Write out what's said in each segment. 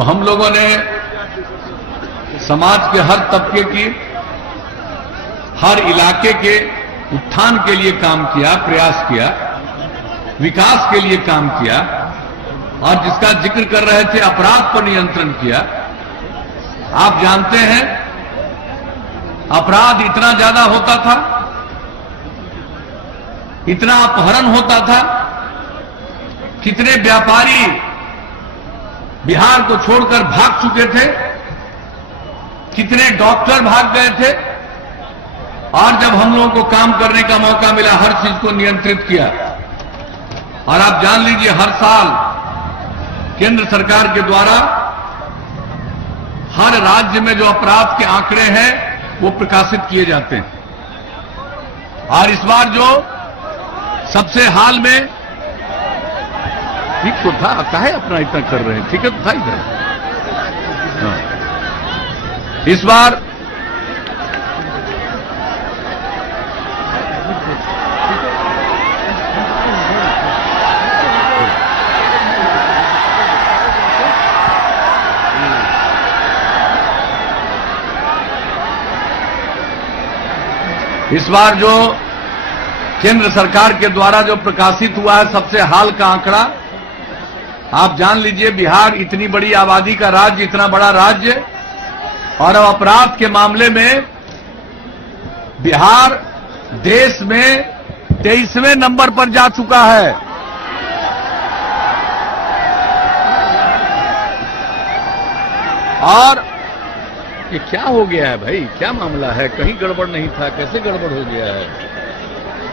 तो हम लोगों ने समाज के हर तबके की, हर इलाके के उत्थान के लिए काम किया, प्रयास किया, विकास के लिए काम किया, और जिसका जिक्र कर रहे थे अपराध पर नियंत्रण किया। आप जानते हैं अपराध इतना ज्यादा होता था, इतना अपहरण होता था, कितने व्यापारी बिहार को छोड़कर भाग चुके थे, कितने डॉक्टर भाग गए थे, और जब हम लोगों को काम करने का मौका मिला हर चीज को नियंत्रित किया। और आप जान लीजिए हर साल केंद्र सरकार के द्वारा हर राज्य में जो अपराध के आंकड़े हैं वो प्रकाशित किए जाते हैं। और इस बार जो सबसे हाल में, ठीक तो था, काहे अपना इतना कर रहे हैं, ठीक है तो था इधर। इस बार जो केंद्र सरकार के द्वारा जो प्रकाशित हुआ है सबसे हाल का आंकड़ा, आप जान लीजिए बिहार इतनी बड़ी आबादी का राज्य, इतना बड़ा राज्य, और अब अपराध के मामले में बिहार देश में 23वें नंबर पर जा चुका है। और ये क्या हो गया है भाई, क्या मामला है? कहीं गड़बड़ नहीं था, कैसे गड़बड़ हो गया है,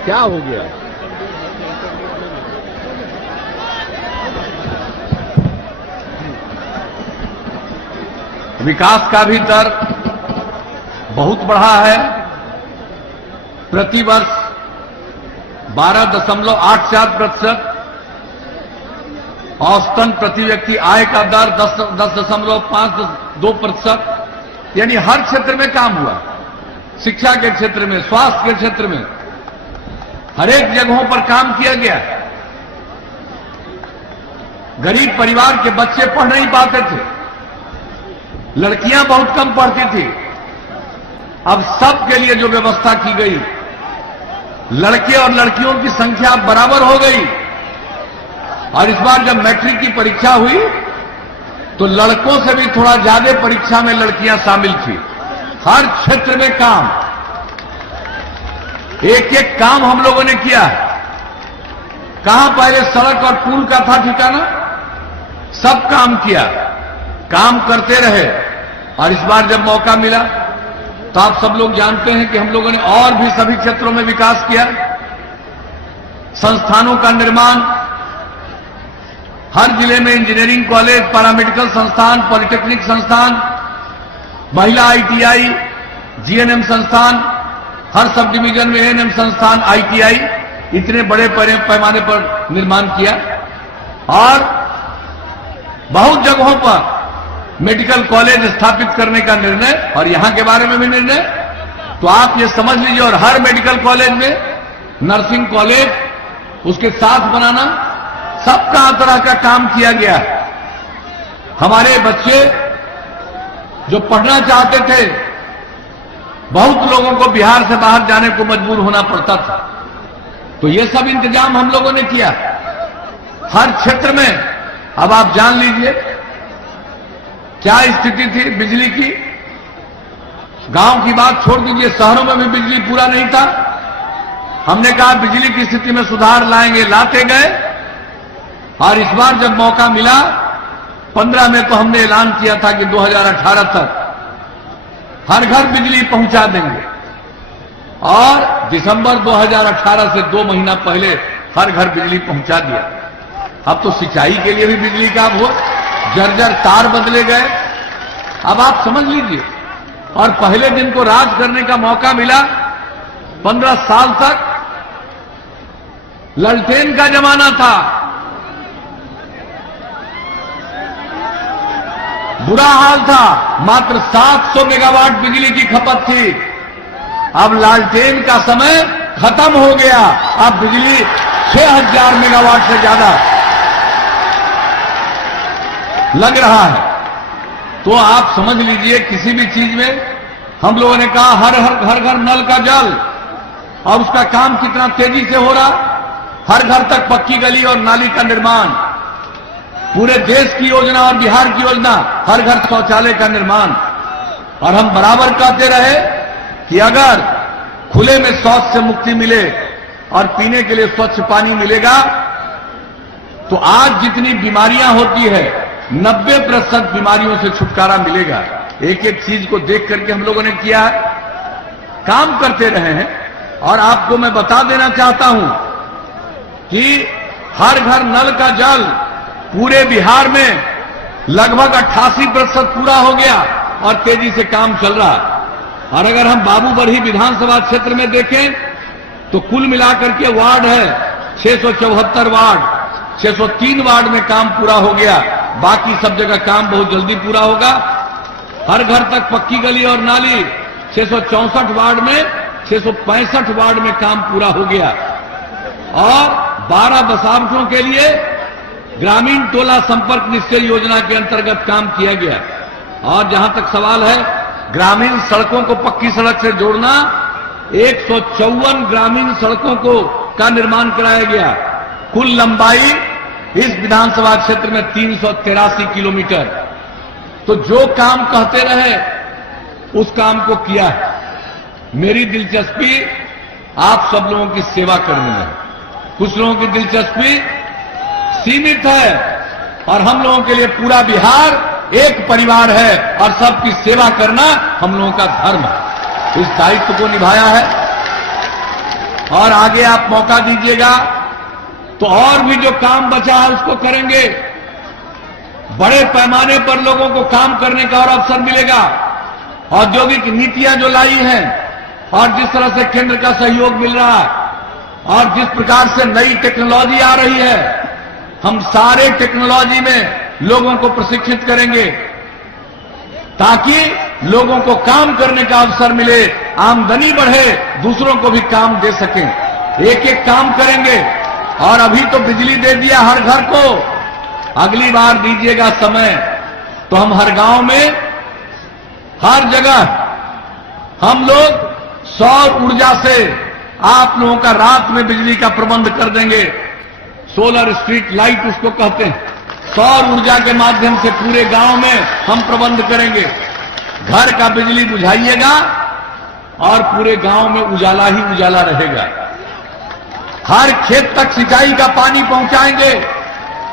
क्या हो गया? विकास का भी दर बहुत बढ़ा है। प्रतिवर्ष 12.84%, औसतन प्रति व्यक्ति आय का दर 10.52%, यानी हर क्षेत्र में काम हुआ। शिक्षा के क्षेत्र में, स्वास्थ्य के क्षेत्र में, हर एक जगहों पर काम किया गया। गरीब परिवार के बच्चे पढ़ नहीं पाते थे, लड़कियां बहुत कम पढ़ती थी, अब सबके लिए जो व्यवस्था की गई, लड़के और लड़कियों की संख्या बराबर हो गई। और इस बार जब मैट्रिक की परीक्षा हुई तो लड़कों से भी थोड़ा ज्यादा परीक्षा में लड़कियां शामिल थी। हर क्षेत्र में काम, एक एक काम हम लोगों ने किया है। कहां पहले सड़क और पुल का था ठिकाना, सब काम किया, काम करते रहे। और इस बार जब मौका मिला तो आप सब लोग जानते हैं कि हम लोगों ने और भी सभी क्षेत्रों में विकास किया। संस्थानों का निर्माण, हर जिले में इंजीनियरिंग कॉलेज, पैरामेडिकल संस्थान, पॉलिटेक्निक संस्थान, महिला आईटीआई, जीएनएम संस्थान, हर सब डिवीजन में एएनएम संस्थान, आईटीआई, इतने बड़े पैमाने पर निर्माण किया। और बहुत जगहों पर मेडिकल कॉलेज स्थापित करने का निर्णय, और यहां के बारे में भी निर्णय, तो आप ये समझ लीजिए। और हर मेडिकल कॉलेज में नर्सिंग कॉलेज उसके साथ बनाना, सबका तरह का काम किया गया। हमारे बच्चे जो पढ़ना चाहते थे, बहुत लोगों को बिहार से बाहर जाने को मजबूर होना पड़ता था, तो ये सब इंतजाम हम लोगों ने किया हर क्षेत्र में। अब आप जान लीजिए क्या स्थिति थी बिजली की। गांव की बात छोड़ दीजिए, शहरों में भी बिजली पूरा नहीं था। हमने कहा बिजली की स्थिति में सुधार लाएंगे, लाते गए। और इस बार जब मौका मिला 15 में, तो हमने ऐलान किया था कि 2018 तक हर घर बिजली पहुंचा देंगे। और दिसंबर 2018 से 2 महीना पहले हर घर बिजली पहुंचा दिया। अब तो सिंचाई के लिए भी बिजली का वो जर्जर तार बदले गए। अब आप समझ लीजिए। और पहले दिन को राज करने का मौका मिला, 15 साल तक ललटेन का जमाना था, बुरा हाल था, मात्र 700 मेगावाट बिजली की खपत थी। अब लालटेन का समय खत्म हो गया, अब बिजली 6000 मेगावाट से ज्यादा लग रहा है। तो आप समझ लीजिए किसी भी चीज में हम लोगों ने कहा हर घर नल का जल, और उसका काम कितना तेजी से हो रहा, हर घर तक पक्की गली और नाली का निर्माण, पूरे देश की योजना और बिहार की योजना, हर घर शौचालय का निर्माण। और हम बराबर कहते रहे कि अगर खुले में शौच से मुक्ति मिले और पीने के लिए स्वच्छ पानी मिलेगा तो आज जितनी बीमारियां होती है 90% बीमारियों से छुटकारा मिलेगा। एक एक चीज को देख करके हम लोगों ने किया है, काम करते रहे हैं। और आपको मैं बता देना चाहता हूं कि हर घर नल का जल पूरे बिहार में लगभग 88% पूरा हो गया और तेजी से काम चल रहा है। और अगर हम बाबूबरही विधानसभा क्षेत्र में देखें तो कुल मिलाकर के वार्ड है 674 वार्ड, 603 वार्ड में काम पूरा हो गया, बाकी सब जगह काम बहुत जल्दी पूरा होगा। हर घर तक पक्की गली और नाली 664 वार्ड में, 665 वार्ड में काम पूरा हो गया। और 12 बसावटों के लिए ग्रामीण टोला संपर्क निश्चय योजना के अंतर्गत काम किया गया। और जहां तक सवाल है ग्रामीण सड़कों को पक्की सड़क से जोड़ना, 154 ग्रामीण सड़कों का निर्माण कराया गया। कुल लंबाई इस विधानसभा क्षेत्र में 383 किलोमीटर। तो जो काम कहते रहे उस काम को किया है। मेरी दिलचस्पी आप सब लोगों की सेवा करने में, कुछ लोगों की दिलचस्पी सीमित है और हम लोगों के लिए पूरा बिहार एक परिवार है और सबकी सेवा करना हम लोगों का धर्म है। इस दायित्व को निभाया है और आगे आप मौका दीजिएगा तो और भी जो काम बचा है उसको करेंगे। बड़े पैमाने पर लोगों को काम करने का और अवसर मिलेगा। औद्योगिक नीतियां जो लाई हैं और जिस तरह से केंद्र का सहयोग मिल रहा है और जिस प्रकार से नई टेक्नोलॉजी आ रही है, हम सारे टेक्नोलॉजी में लोगों को प्रशिक्षित करेंगे ताकि लोगों को काम करने का अवसर मिले, आमदनी बढ़े, दूसरों को भी काम दे सकें। एक एक काम करेंगे। और अभी तो बिजली दे दिया हर घर को, अगली बार दीजिएगा समय तो हम हर गांव में, हर जगह हम लोग सौर ऊर्जा से आप लोगों का रात में बिजली का प्रबंध कर देंगे। सोलर स्ट्रीट लाइट उसको कहते हैं। सौर ऊर्जा के माध्यम से पूरे गांव में हम प्रबंध करेंगे। घर का बिजली बुझाइएगा और पूरे गांव में उजाला ही उजाला रहेगा। हर खेत तक सिंचाई का पानी पहुंचाएंगे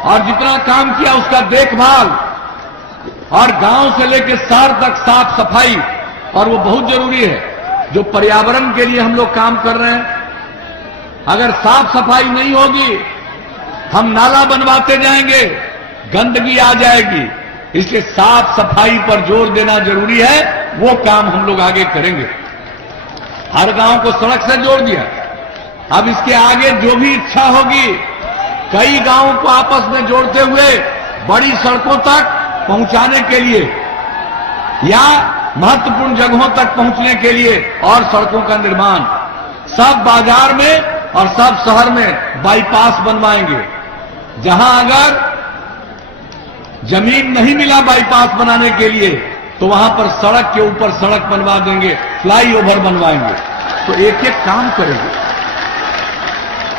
और जितना काम किया उसका देखभाल, और गांव से लेकर शहर तक साफ सफाई। और वो बहुत जरूरी है, जो पर्यावरण के लिए हम लोग काम कर रहे हैं। अगर साफ सफाई नहीं होगी, हम नाला बनवाते जाएंगे, गंदगी आ जाएगी। इसलिए साफ सफाई पर जोर देना जरूरी है। वो काम हम लोग आगे करेंगे। हर गांव को सड़क से जोड़ दिया। अब इसके आगे जो भी इच्छा होगी, कई गांवों को आपस में जोड़ते हुए बड़ी सड़कों तक पहुंचाने के लिए या महत्वपूर्ण जगहों तक पहुंचने के लिए और सड़कों का निर्माण, सब बाजार में और सब शहर में बाईपास बनवाएंगे। जहां अगर जमीन नहीं मिला बाईपास बनाने के लिए तो वहां पर सड़क के ऊपर सड़क बनवा देंगे, फ्लाईओवर बनवाएंगे। तो एक एक काम करेंगे।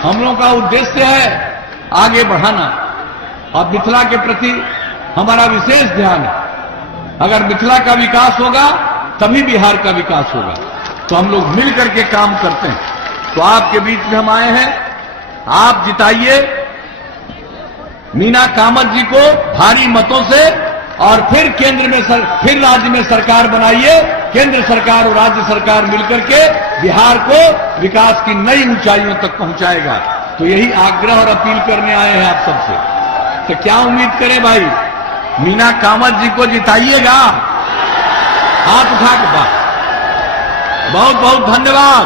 हम लोगों का उद्देश्य है आगे बढ़ाना और मिथिला के प्रति हमारा विशेष ध्यान है। अगर मिथिला का विकास होगा तभी बिहार का विकास होगा। तो हम लोग मिल करके काम करते हैं। तो आपके बीच में हम आए हैं, आप जिताइए मीना कामत जी को भारी मतों से और फिर केंद्र में फिर राज्य में सरकार बनाइए। केंद्र सरकार और राज्य सरकार मिलकर के बिहार को विकास की नई ऊंचाइयों तक पहुंचाएगा। तो यही आग्रह और अपील करने आए हैं आप सबसे। तो क्या उम्मीद करें भाई, मीना कामत जी को जिताइएगा। हाथ उठा के बात। बहुत बहुत धन्यवाद।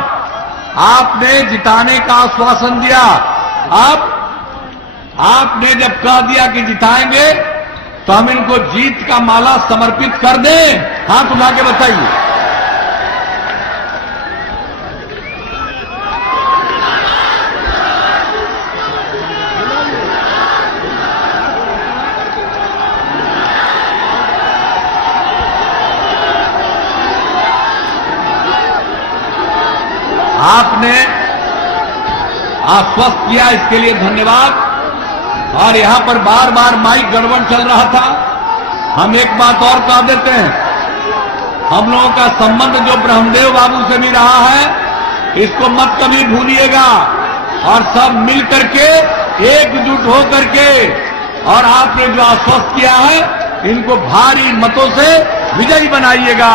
आपने जिताने का आश्वासन दिया। अब आपने जब कह दिया कि जिताएंगे तो हम इनको जीत का माला समर्पित कर दें। हाथ उठा के बताइए। आपने आश्वस्त किया, इसके लिए धन्यवाद। और यहां पर बार बार माइक गड़बड़ चल रहा था। हम एक बात और कह देते हैं, हम लोगों का संबंध जो ब्रह्मदेव बाबू से भी रहा है, इसको मत कभी भूलिएगा। और सब मिल करके एकजुट हो करके, और आपने जो आश्वस्त किया है, इनको भारी मतों से विजयी बनाइएगा।